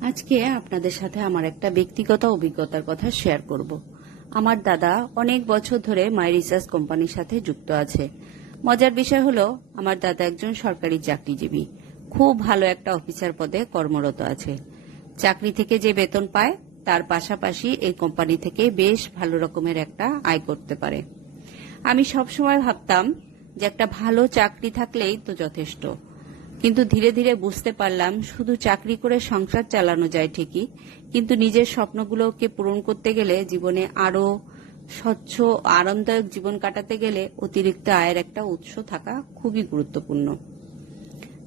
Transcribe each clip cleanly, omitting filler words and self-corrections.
আজকে আপনাদের সাথে আমার একটা ব্যক্তিগত অভিজ্ঞতার কথা শেয়ার করব। আমার দাদা অনেক বছর ধরে মাই রিসার্চ কোম্পানির সাথে যুক্ত আছে। মজার বিষয় হলো আমার দাদা একজন সরকারি চাকরিজীবী, খুব ভালো একটা অফিসার পদে কর্মরত আছে। চাকরি থেকে যে বেতন পায় তার পাশাপাশি এই কোম্পানি থেকে বেশ ভালো রকমের একটা আয় করতে পারে। আমি সবসময় ভাবতাম যে একটা ভালো চাকরি থাকলেই তো যথেষ্ট, কিন্তু ধীরে ধীরে বুঝতে পারলাম শুধু চাকরি করে সংসার চালানো যায় ঠিকই, কিন্তু নিজের স্বপ্নগুলোকে পূরণ করতে গেলে, জীবনে আরো স্বচ্ছ ও আরামদায়ক জীবন কাটাতে গেলে অতিরিক্ত আয়ের একটা উৎস থাকা খুবই গুরুত্বপূর্ণ।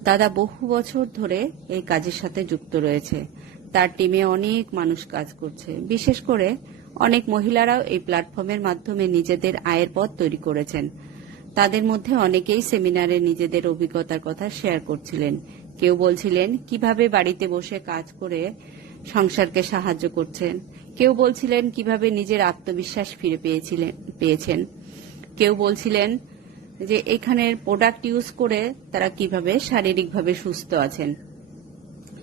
দাদা বহু বছর ধরে এই কাজের সাথে যুক্ত রয়েছে। তার টিমে অনেক মানুষ কাজ করছে, বিশেষ করে অনেক মহিলারাও এই প্ল্যাটফর্মের মাধ্যমে নিজেদের আয়ের পথ তৈরি করেছেন। তাদের মধ্যে অনেকেই সেমিনারে নিজেদের অভিজ্ঞতার কথা শেয়ার করছিলেন। কেউ বলছিলেন কিভাবে বাড়িতে বসে কাজ করে সংসারকে সাহায্য করছেন, কেউ বলছিলেন কিভাবে নিজের আত্মবিশ্বাস ফিরে পেয়েছেন, কেউ বলছিলেন যে এখানের প্রোডাক্ট ইউজ করে তারা কিভাবে শারীরিকভাবে সুস্থ আছেন।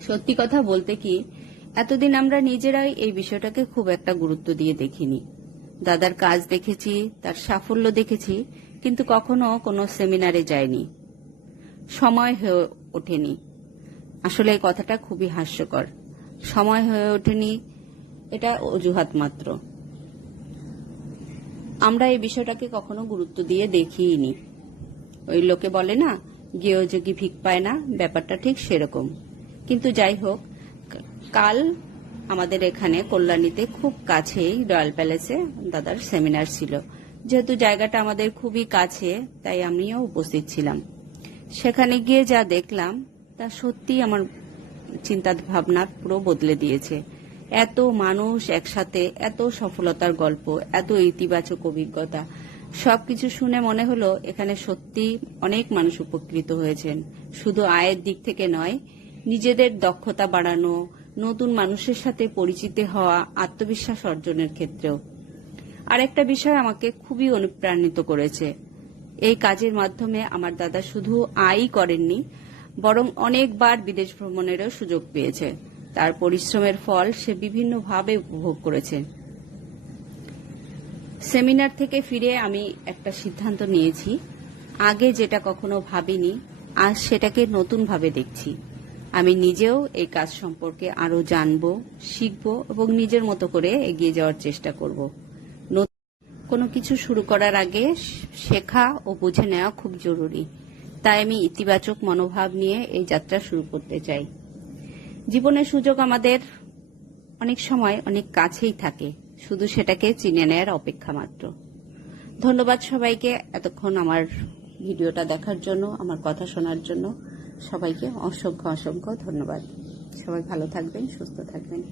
সত্যি কথা বলতে কি, এতদিন আমরা নিজেরাই এই বিষয়টাকে খুব একটা গুরুত্ব দিয়ে দেখিনি। দাদার কাজ দেখেছি, তার সাফল্য দেখেছি, কিন্তু কখনো কোনো সেমিনারে যায়নি, সময় হয়ে ওঠেনি। আসলে এই কথাটা খুবই হাস্যকর। সময় হয়ে ওঠেনি এটা অজুহাত মাত্র। আমরা এই বিষয়টাকে কখনো গুরুত্ব দিয়ে দেখিনি। ওই লোকে বলে না, গেও যোগী ভিক পায় না, ব্যাপারটা ঠিক সেরকম। কিন্তু যাই হোক, কাল আমাদের এখানে কল্যাণীতে খুব কাছেই রয়্যাল প্যালেসে দাদার সেমিনার ছিল। যেহেতু জায়গাটা আমাদের খুবই কাছে, তাই আমিও উপস্থিত ছিলাম। সেখানে গিয়ে যা দেখলাম তা সত্যি আমার চিন্তা ভাবনা পুরো বদলে দিয়েছে। এত মানুষ একসাথে, এত সফলতার গল্প, এত ইতিবাচক অভিজ্ঞতা, সবকিছু শুনে মনে হলো এখানে সত্যি অনেক মানুষ উপকৃত হয়েছেন। শুধু আয়ের দিক থেকে নয়, নিজেদের দক্ষতা বাড়ানো, নতুন মানুষের সাথে পরিচিত হওয়া, আত্মবিশ্বাস অর্জনের ক্ষেত্রেও। আর একটা বিষয় আমাকে খুবই অনুপ্রাণিত করেছে। এই কাজের মাধ্যমে আমার দাদা শুধু আয়ই করেননি, বরং অনেকবার বিদেশ ভ্রমণেরও সুযোগ পেয়েছে। তার পরিশ্রমের ফল সে বিভিন্নভাবে উপভোগ করেছে। সেমিনার থেকে ফিরে আমি একটা সিদ্ধান্ত নিয়েছি, আগে যেটা কখনো ভাবিনি আজ সেটাকে নতুনভাবে দেখছি। আমি নিজেও এই কাজ সম্পর্কে আরো জানবো, শিখবো এবং নিজের মতো করে এগিয়ে যাওয়ার চেষ্টা করব। কোনো কিছু শুরু করার আগে শেখা ও বুঝে নেওয়া খুব জরুরি। তাই আমি ইতিবাচক মনোভাব নিয়ে এই যাত্রা শুরু করতে চাই। জীবনের সুযোগ আমাদের অনেক সময় অনেক কাছেই থাকে, শুধু সেটাকে চিনে নেওয়ার অপেক্ষা মাত্র। ধন্যবাদ সবাইকে এতক্ষণ আমার ভিডিওটা দেখার জন্য, আমার কথা শোনার জন্য। সবাইকে অসংখ্য অসংখ্য ধন্যবাদ। সবাই ভালো থাকবেন, সুস্থ থাকবেন।